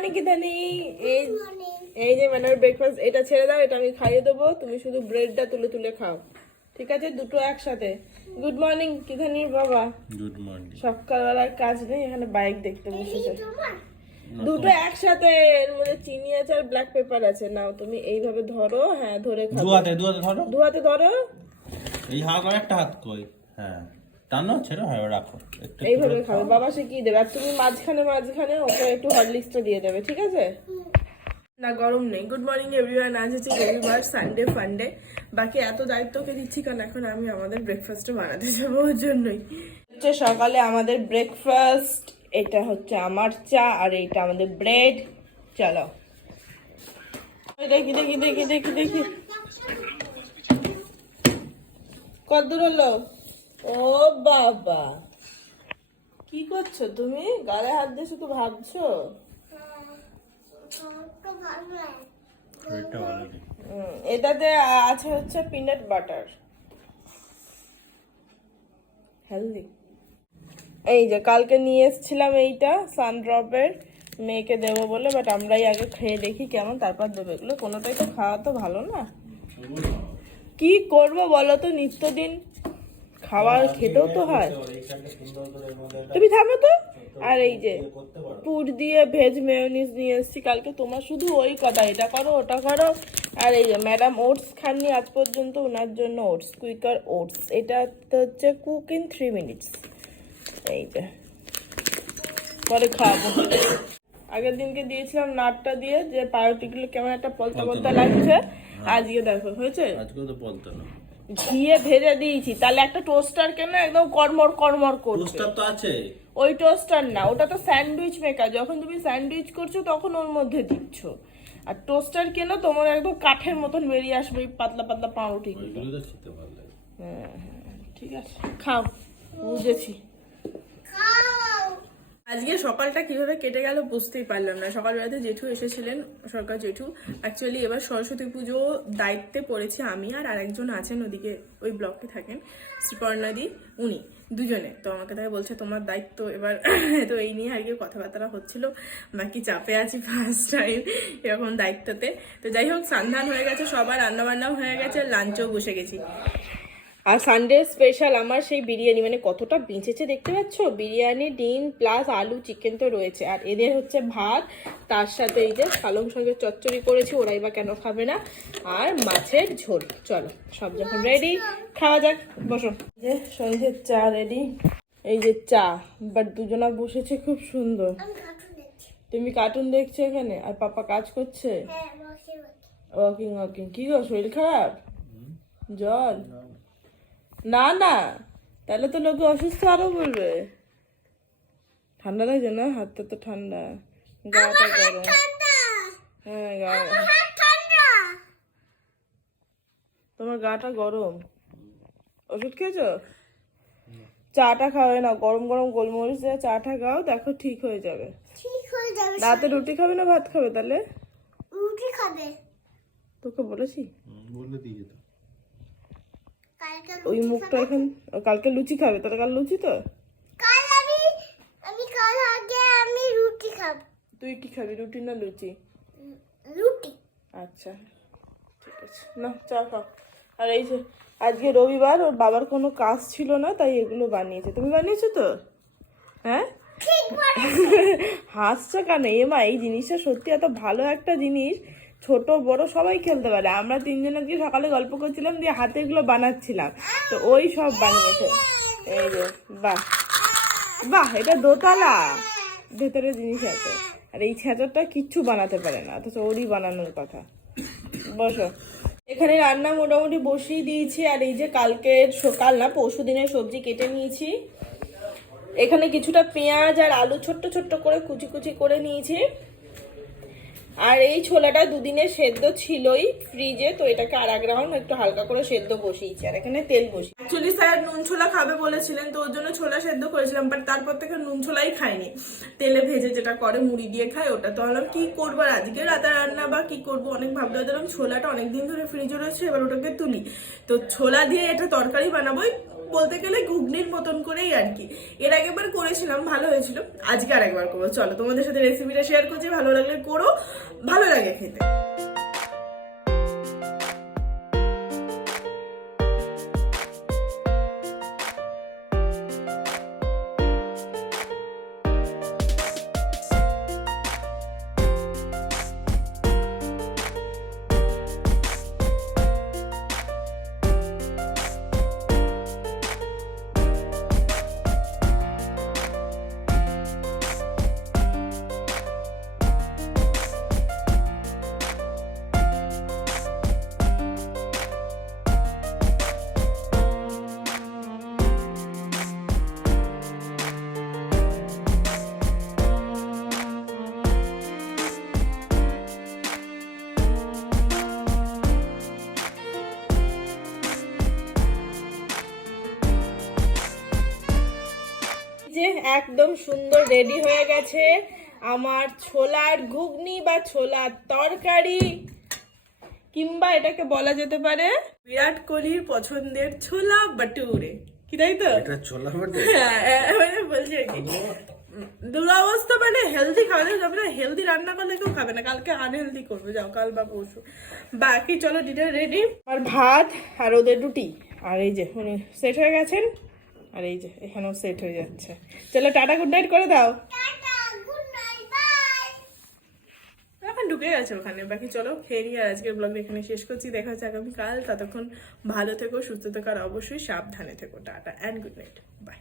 Morning কিধানি এই এই যে মানে ব্রেকফাস্ট এটা ছেড়ে দাও এটা আমি খাইয়ে দেবো। তুমি শুধু ব্রেডটা তুলে তুলে খাও। ঠিক আছে? দুটো একসাথে। গুড মর্নিং কিধানির বাবা? গুড মর্নিং সকালবেলার কাজ নেই এখানে বাইক দেখতে বসেছে। দুটো একসাথে এর মধ্যে চিনি আছে আর ব্ল্যাক পেপার আছে। নাও তুমি এইভাবে ধরো হ্যাঁ ধরে খাও দুয়াতে দুয়াতে ধরো। দু হাতে ধরো। এই হাত আর একটা হাত কই? হ্যাঁ। টানো ছেড়ো হ্যাঁ রাখো। একটু এইভাবে খাবে। বাবা সে কি দেবে? আর তুমি মাঝখানে মাঝখানে ওকে একটু হরলিক্সটা দিয়ে দেবে ঠিক আছে? না গরম নেই। গুড মর্নিং এভরিওয়ান আজ হচ্ছে রবিবার সানডে ফান্ডে বাকি এত দায়িত্বকে দিচ্ছি কারণ এখন আমি আমাদের ব্রেকফাস্টটা বানাতে যাব ওর জন্যই। হচ্ছে সকালে আমাদের ব্রেকফাস্ট এটা হচ্ছে আমার চা আর এইটা আমাদের ব্রেড চলো। দেখি দেখি দেখি দেখি দেখি। কদ্দূর হলো? ও বাবা। কি করছ তুমি? গালে হাত দিয়ে শুধু ভাবছ? এটাতে আছে হচ্ছে পিনাট বাটার হেলদি এই যে কালকে নিয়ে এসেছিলাম এইটা সানড্রপের মেয়েকে দেবো বলে বাট আমরাই আগে খেয়ে দেখি কেমন তারপর দেবো এগুলো। কোনোটাই তো খাওয়া তো ভালো না। কি করব বলো তো নিত্যদিন খাবার খেতেও তো হয়। তুমি থামো তো। আর এই যে পুর। দিয়ে ভেজ মেয়োনিজ নিয়ে এসেছি কালকে। তোমার শুধু ওই কথা এটা করো ওটা করো। আর এই যে ম্যাডাম ওটস খাননি আজ পর্যন্ত ওনার জন্য ওটস কুইকার ওটস এটা তো হচ্ছে কুক ইন থ্রি মিনিটস এই যে পরে খাওয়াবো। আগের দিনকে দিয়েছিলাম নাটটা দিয়ে যে পাউরুটিগুলো কেমন একটা পলতা পলতা লাগছে। আজকে দেখো হয়েছে? আজকেও তো বলতো না। ঘিয়ে ভেজে দিয়েছি। তাহলে একটা টোস্টার কেন একদম কড়মড় কড়মড় করছে পোস্টার তো আছে। ওই টোস্টার না ওটা তো স্যান্ডউইচ মেকার যখন তুমি স্যান্ডউইচ করছ তখন ওর মধ্যে দিচ্ছ। আর টোস্টার কেন তোমার একদম কাঠের মতন বেরিয়ে আসবে এই পাতলা পাতলা পাউরুটি খেতে ভালো লাগে। ঠিক আছে। খাও বুঝেছি। আজকে সকালটা কীভাবে কেটে গেল বুঝতেই পারলাম না। সকালবেলাতে জেঠু এসেছিলেন, সরকার জেঠু। অ্যাকচুয়ালি এবার সরস্বতী পুজো দায়িত্বে পড়েছি আমি আর আরেকজন আছেন ওদিকে, ওই ব্লকে থাকেন শ্রীপর্ণাদি, উনি দুজনে। তো আমাকে তাই বলছে, তোমার দায়িত্ব এবার তো এই নিয়ে আর কি কথাবার্তা হচ্ছিল। বাকি চাপে আছি ফার্স্ট টাইম এরকম দায়িত্বতে। তো যাই হোক, সন্ধান হয়ে গেছে, সবার রান্নাবান্নাও হয়ে গেছে, লাঞ্চও বসে গেছি। আর সানডে স্পেশাল আমার সেই বিরিয়ানি মানে কতটা বেঁচেছে দেখতে পাচ্ছ? বিরিয়ানি ডিম প্লাস আলু চিকেন তো রয়েছে। আর এদের হচ্ছে ভাত তার সাথে এই যে পালং সঙ্গে চচ্চড়ি করেছি ওরাই বা কেন খাবে না? আর মাছের ঝোল। চলো সব যখন রেডি খাওয়া যাক বসো। এই যে সন্ধ্যের চা রেডি এই যে চা বাট দুজনা বসেছে খুব সুন্দর। তুমি কার্টুন দেখছ এখানে? আর পাপা কাজ করছে? ওয়াকিং ওয়াকিং কি গো শরীর খারাপ? জল না না। তাহলে তো লোকে অসুস্থ আরও বলবে। ঠান্ডা লাগছে না? হাতটা তো ঠান্ডা। গাটা গরম। হ্যাঁ গা তোমার গাটা গরম। ওষুধ খেয়েছো? চাটা খাবে না গরম গরম গোলমরিচ দিয়ে চাটা খাও দেখো ঠিক হয়ে যাবে। ঠিক হয়ে যাবে রাতে রুটি খাবে না ভাত খাবে তাহলে? রুটি খাবে। তোকে বলেছি। বলে দিয়ে ওই মুখটা এখন কালকে লুচি খাবে তাহলে কাল লুচি তো? কাল আমি আমি কাল আগে আমি রুটি খাব। তুই কি খাবি রুটি না লুচি? রুটি। আচ্ছা ঠিক আছে। না চা খাও। আর এই যে আজকে রবিবার ওর বাবার কোনো কাজ ছিল না তাই এগুলো বানিয়েছে। তুমি বানিয়েছো তো? হ্যাঁ? হাসছো কেন? এ মা এই জিনিসটা সত্যি এত ভালো একটা জিনিস ছোট, বড় সবাই খেলতে পারে। আমরা তিনজনে গিয়ে সকালে গল্প করছিলাম, দিয়ে হাতে এগুলো বানাচ্ছিলাম। তো ওই সব বানিয়েছে। এই যে, বাহ। বাহ, এটা দোতলা। ভেতরে জিনিস আছে। আর এই ছেঁচরটা কিচ্ছু বানাতে পারে না, অথচ ওরই বানানোর কথা। বসো। এখানে রান্না মোটামুটি বসিয়ে দিয়েছি, আর এই যে কালকের সকাল না, পরশু দিনের সবজি কেটে নিয়েছি। এখানে কিছুটা পেঁয়াজ আর আলু ছোট্ট ছোট্ট করে কুচি কুচি করে নিয়েছি। আর এই ছোলাটা দুদিনের সেদ্ধ ছিলই ফ্রিজে তো এটাকে আর এক রাউন্ড একটু হালকা করে সেদ্ধ বসিয়েছি, আর এখানে তেল বসি অ্যাকচুয়ালি স্যার নুন ছোলা খাবে বলেছিলেন, তো ওর জন্য ছোলা সেদ্ধ করেছিলাম বাট তারপর থেকে নুন ছোলাই খাইনি। তেলে ভেজে যেটা করে, মুড়ি দিয়ে খায় ওটা তো ভাবলাম কি করব আজকে রাতে রান্না বা কি করব, অনেক ভাবতে দিলাম ছোলাটা অনেক দিন ধরে ফ্রিজে রয়েছে, এবার ওটাকে তুলি। তো ছোলা দিয়ে এটা তরকারি বানাবোই বলতে গেলে ঘুগনির মতন করেই আর কি। এর আগেবার করেছিলাম, ভালো হয়েছিল। আজকে আর একবার করব। চলো, তোমাদের সাথে রেসিপিটা শেয়ার করছি। ভালো লাগলে করো, ভালো লাগে খেতে। একদম সুন্দর রেডি হয়ে গেছে। আমার ছোলার ঘুগনি বা ছোলার তরকারি কিংবা এটাকে বলা যেতে পারে বিরাট কোহলির পছন্দের ছোলা বাটুরে। কি তাই তো? এটা ছোলা বটে হ্যাঁ, বলছি আর কি। দুরাবস্থা মানে হেলদি খাওয়ালে যাবে না হেলদি রান্না করলে কেউ খাবে না। কালকে আনহেলদি করবে যাও কাল বা পরশু। বাকি চলো ডিনার রেডি আর ভাত আর ওদের রুটি। আর এই যে উনি সেট হয়ে গেছেন। আর এই যে এখানেও সেট হয়ে যাচ্ছে। চলো টাটা গুড নাইট করে দাও। এখন ঢুকে গেছে ওখানে। বাকি চলো খেয়ে নিয়ে আর আজকের ব্লগ এখানে শেষ করছি। দেখা হচ্ছে আগামীকাল। ততক্ষণ ভালো থেকো সুস্থ থেকো আর অবশ্যই সাবধানে থেকো। Tata and good night bye